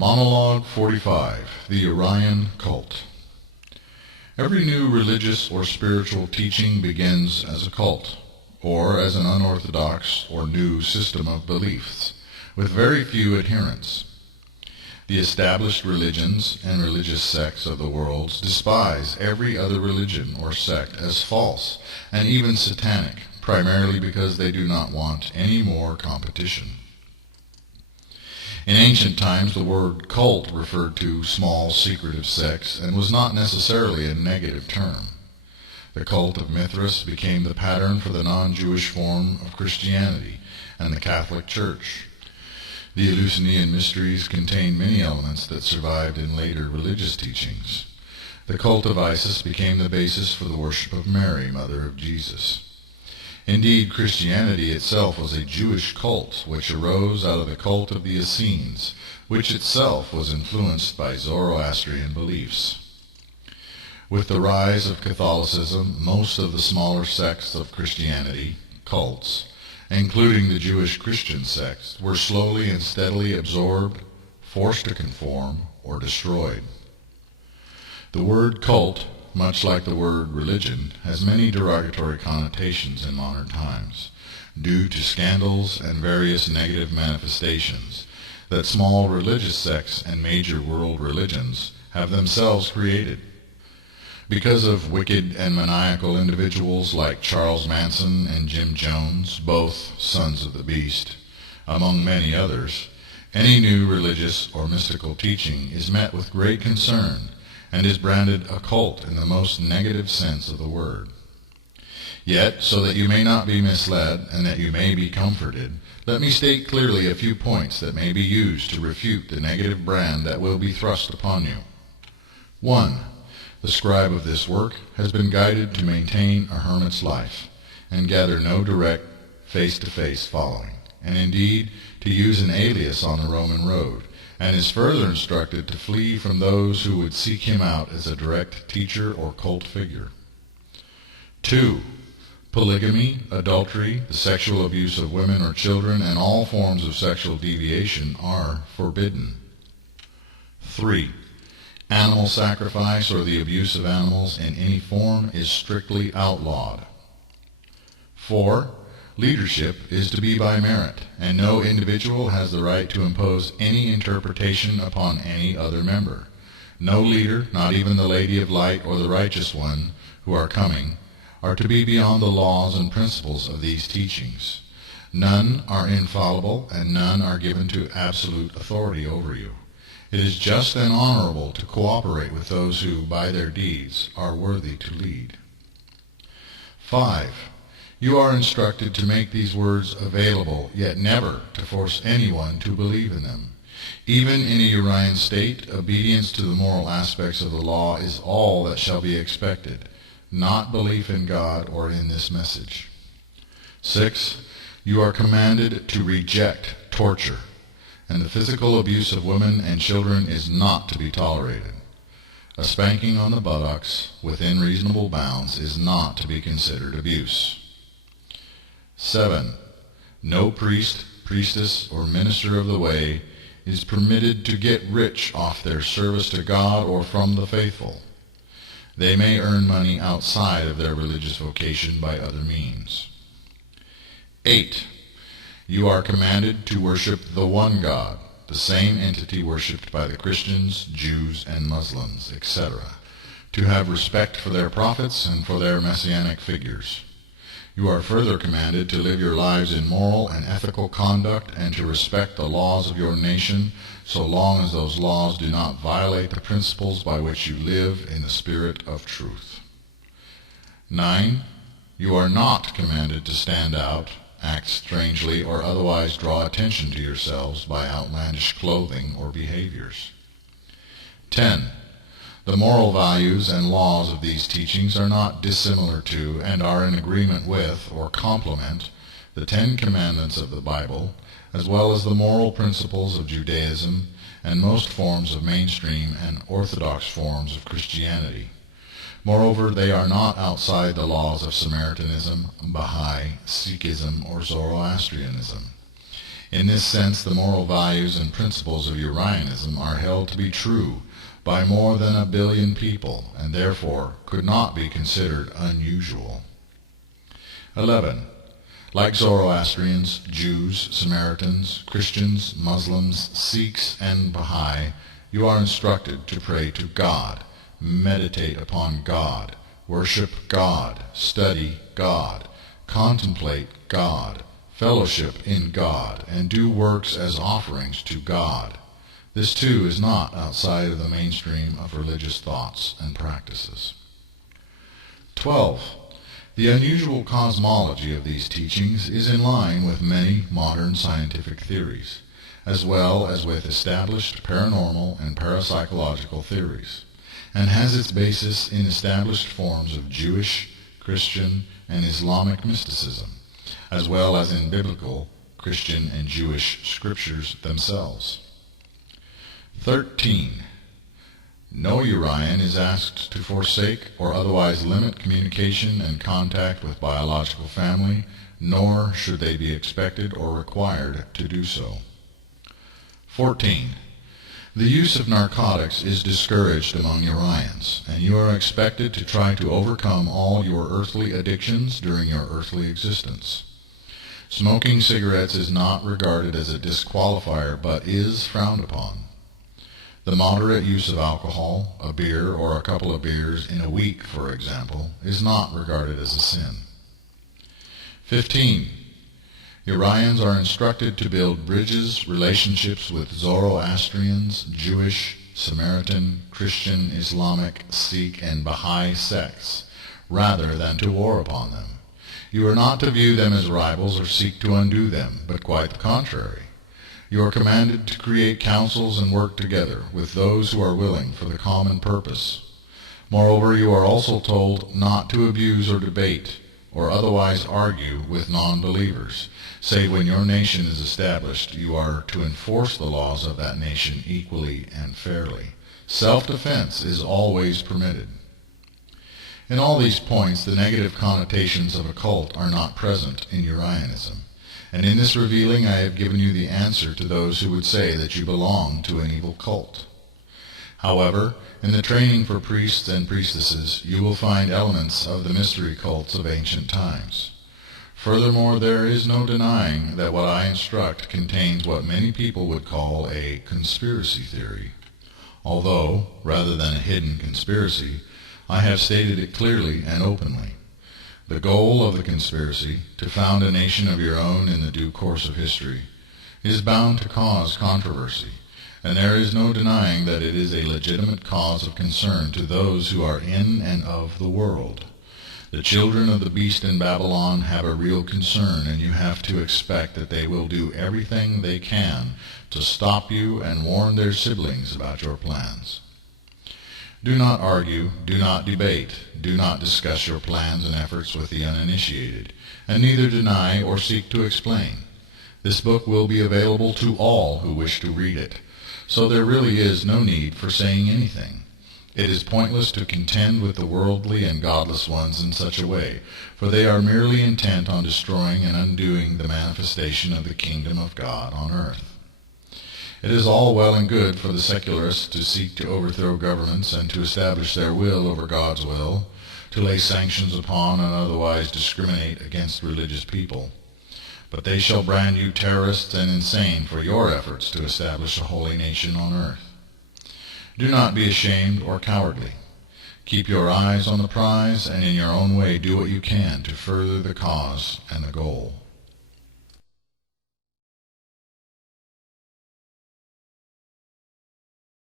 Monologue 45, the Urian Cult. Every new religious or spiritual teaching begins as a cult, or as an unorthodox or new system of beliefs, with very few adherents. The established religions and religious sects of the world despise every other religion or sect as false and even satanic, primarily because they do not want any more competition. In ancient times, the word cult referred to small, secretive sects and was not necessarily a negative term. The cult of Mithras became the pattern for the non-Jewish form of Christianity and the Catholic Church. The Eleusinian mysteries contain many elements that survived in later religious teachings. The cult of Isis became the basis for the worship of Mary, mother of Jesus. Indeed, Christianity itself was a Jewish cult, which arose out of the cult of the Essenes, which itself was influenced by Zoroastrian beliefs. With the rise of Catholicism, most of the smaller sects of Christianity, cults, including the Jewish Christian sects, were slowly and steadily absorbed, forced to conform, or destroyed. The word cult, much like the word religion, has many derogatory connotations in modern times, due to scandals and various negative manifestations that small religious sects and major world religions have themselves created. Because of wicked and maniacal individuals like Charles Manson and Jim Jones, both sons of the beast, among many others, any new religious or mystical teaching is met with great concern and is branded a cult in the most negative sense of the word. Yet, so that you may not be misled and that you may be comforted, let me state clearly a few points that may be used to refute the negative brand that will be thrust upon you. 1. The scribe of this work has been guided to maintain a hermit's life and gather no direct face-to-face following, and indeed to use an alias on the Roman road, and is further instructed to flee from those who would seek him out as a direct teacher or cult figure. 2. Polygamy, adultery, the sexual abuse of women or children, and all forms of sexual deviation are forbidden. 3. Animal sacrifice or the abuse of animals in any form is strictly outlawed. 4. Leadership is to be by merit, and no individual has the right to impose any interpretation upon any other member. No leader, not even the Lady of Light or the Righteous One, who are coming, are to be beyond the laws and principles of these teachings. None are infallible, and none are given to absolute authority over you. It is just and honorable to cooperate with those who, by their deeds, are worthy to lead. 5. You are instructed to make these words available, yet never to force anyone to believe in them. Even in a Urian state, obedience to the moral aspects of the law is all that shall be expected, not belief in God or in this message. 6. You are commanded to reject torture, and the physical abuse of women and children is not to be tolerated. A spanking on the buttocks within reasonable bounds is not to be considered abuse. 7. No priest, priestess, or minister of the way is permitted to get rich off their service to God or from the faithful. They may earn money outside of their religious vocation by other means. 8. You are commanded to worship the one God, the same entity worshipped by the Christians, Jews, and Muslims, etc., to have respect for their prophets and for their messianic figures. You are further commanded to live your lives in moral and ethical conduct and to respect the laws of your nation, so long as those laws do not violate the principles by which you live in the spirit of truth. 9. You are not commanded to stand out, act strangely, or otherwise draw attention to yourselves by outlandish clothing or behaviors. 10. The moral values and laws of these teachings are not dissimilar to and are in agreement with or complement the 10 Commandments of the Bible, as well as the moral principles of Judaism and most forms of mainstream and orthodox forms of Christianity. Moreover, they are not outside the laws of Samaritanism, Baha'i, Sikhism, or Zoroastrianism. In this sense, the moral values and principles of Urianism are held to be true by more than 1 billion people, and therefore could not be considered unusual. 11. Like Zoroastrians, Jews, Samaritans, Christians, Muslims, Sikhs, and Baha'i, you are instructed to pray to God, meditate upon God, worship God, study God, contemplate God, fellowship in God, and do works as offerings to God. This too is not outside of the mainstream of religious thoughts and practices. 12. The unusual cosmology of these teachings is in line with many modern scientific theories, as well as with established paranormal and parapsychological theories, and has its basis in established forms of Jewish, Christian, and Islamic mysticism, as well as in biblical, Christian, and Jewish scriptures themselves. 13. No Urian is asked to forsake or otherwise limit communication and contact with biological family, nor should they be expected or required to do so. 14. The use of narcotics is discouraged among Urians, and you are expected to try to overcome all your earthly addictions during your earthly existence. Smoking cigarettes is not regarded as a disqualifier, but is frowned upon. The moderate use of alcohol, a beer or a couple of beers in a week, for example, is not regarded as a sin. 15. Urians are instructed to build bridges, relationships with Zoroastrians, Jewish, Samaritan, Christian, Islamic, Sikh, and Baha'i sects, rather than to war upon them. You are not to view them as rivals or seek to undo them, but quite the contrary. You are commanded to create councils and work together with those who are willing for the common purpose. Moreover, you are also told not to abuse or debate, or otherwise argue with non-believers, save when your nation is established. You are to enforce the laws of that nation equally and fairly. Self-defense is always permitted. In all these points, the negative connotations of a cult are not present in Urianism. And in this revealing I have given you the answer to those who would say that you belong to an evil cult. However, in the training for priests and priestesses, you will find elements of the mystery cults of ancient times. Furthermore, there is no denying that what I instruct contains what many people would call a conspiracy theory. Although, rather than a hidden conspiracy, I have stated it clearly and openly. The goal of the conspiracy, to found a nation of your own in the due course of history, is bound to cause controversy, and there is no denying that it is a legitimate cause of concern to those who are in and of the world. The children of the beast in Babylon have a real concern, and you have to expect that they will do everything they can to stop you and warn their siblings about your plans. Do not argue, do not debate, do not discuss your plans and efforts with the uninitiated, and neither deny or seek to explain. This book will be available to all who wish to read it, so there really is no need for saying anything. It is pointless to contend with the worldly and godless ones in such a way, for they are merely intent on destroying and undoing the manifestation of the kingdom of God on earth. It is all well and good for the secularists to seek to overthrow governments and to establish their will over God's will, to lay sanctions upon and otherwise discriminate against religious people. But they shall brand you terrorists and insane for your efforts to establish a holy nation on earth. Do not be ashamed or cowardly. Keep your eyes on the prize, and in your own way do what you can to further the cause and the goal.